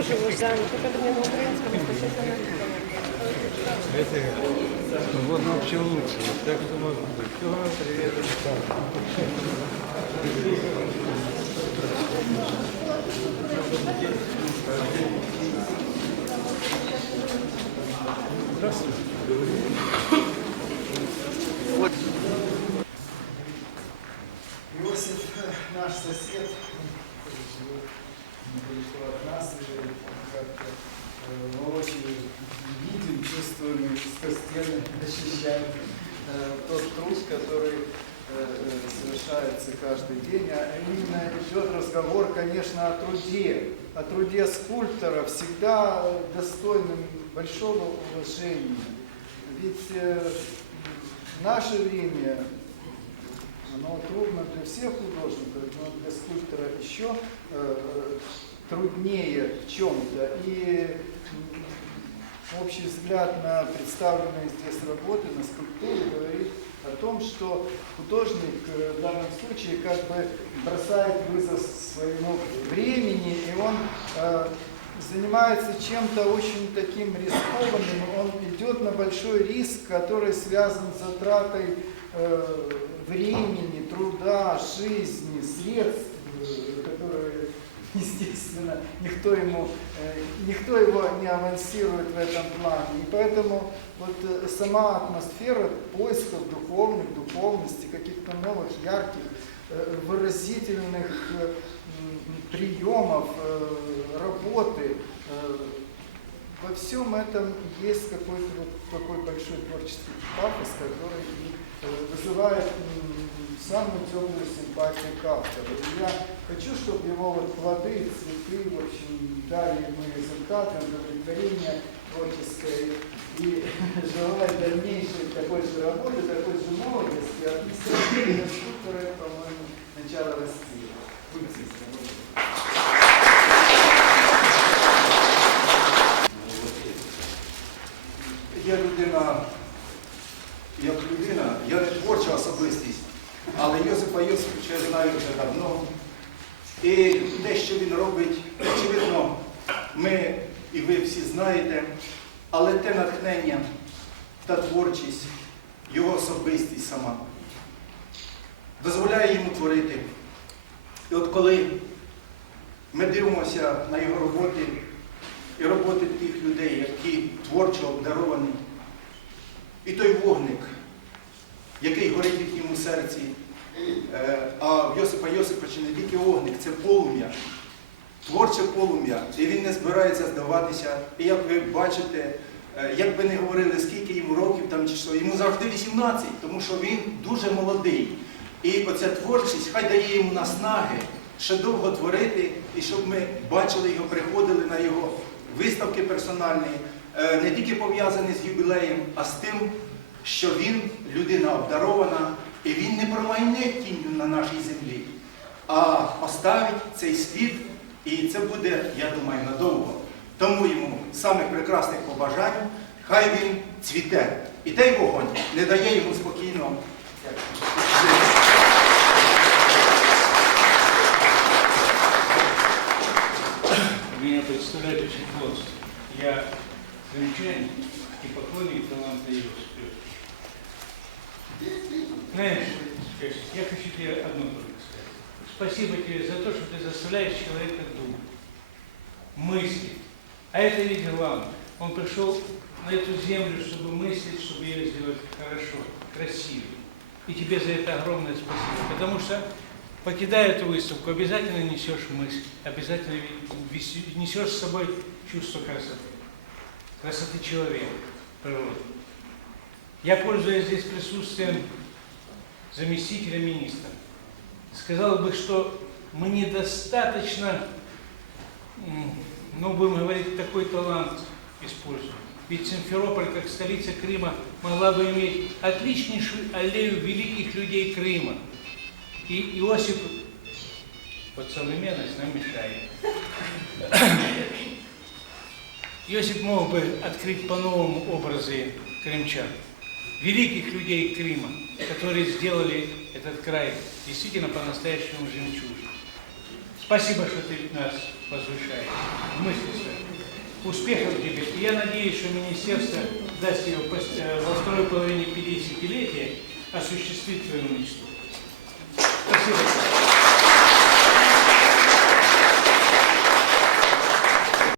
чего ж заново? Только мне на украинском, естественно. Вот вообще лучше. Так что может быть. О, привет. Иосиф, э, мы очень видим, чувствуем, стены ощущаем э, тот труд, который э, э, совершается каждый день. А именно идет разговор, конечно, о труде, о труде скульптора, всегда э, достойным большого уважения. Ведь э, в наше время оно трудно для всех художников, но для скульптора еще э, э, труднее в чем-то. И общий взгляд на представленные здесь работы, на скульптуры говорит о том, что художник э, в данном случае как бы бросает вызов своему времени, и он э, занимается чем-то очень таким рискованным, он идет на большой риск, который связан с затратой э, времени, труда, жизни, средств, э, которые, естественно, никто, ему, э, никто его не авансирует в этом плане. И поэтому вот э, сама атмосфера поисков духовных, духовности, каких-то новых, ярких, э, выразительных приемов, работы, во всем этом есть какой-то вот такой большой творческий пафос, который вызывает самую теплую симпатию к автору. И я хочу, чтобы его вот плоды, цветы, в общем, дали ему результаты, удовлетворение творческое. И желаю дальнейшей такой же работы, такой знаю вже давно. І те, що він робить, очевидно, ми і ви всі знаєте, але те натхнення та творчість, його особистість сама дозволяє йому творити. І от коли ми дивимося на його роботи, і роботи тих людей, які творчо обдаровані. І той вогник, який горить в їхньому серці. Е, А в Йосипа Йосиповича не тільки вогник, це полум'я, творче полум'я. І він не збирається здаватися. І як ви бачите, е, як би не говорили, скільки йому років там чи що, йому завжди 18, тому що він дуже молодий. І оця творчість хай дає йому наснаги ще довго творити, і щоб ми бачили його, приходили на його виставки персональні, е, не тільки пов'язані з юбілеєм, а з тим, що він людина обдарована, і він не промайне тінню на нашій землі, а поставить цей слід, і це буде, я думаю, надовго. Тому йому самих прекрасних побажань, хай він цвіте. І той вогонь не дає йому спокійно. Знаешь, я хочу тебе одно только сказать. Спасибо тебе за то, что ты заставляешь человека думать, мыслить. А это ведь главное. Он пришел на эту землю, чтобы мыслить, чтобы ее сделать хорошо, красиво. И тебе за это огромное спасибо. Потому что, покидая эту выставку, обязательно несешь мысль, обязательно несешь с собой чувство красоты. Красоты человека, природы. Я, пользуясь здесь присутствием заместителя министра, сказал бы, что мы недостаточно, ну, будем говорить, такой талант используем. Ведь Симферополь, как столица Крыма, могла бы иметь отличнейшую аллею великих людей Крыма. И Иосиф, вот современность нам мешает. Иосиф мог бы открыть по-новому образы крымчан, великих людей Крыма, которые сделали этот край действительно по-настоящему жемчужным. Спасибо, что ты нас возвышаешь. Мысли своей. Успехов тебе. И я надеюсь, что министерство даст пос- э, во второй половине 50-летия осуществить твою мечту. Спасибо.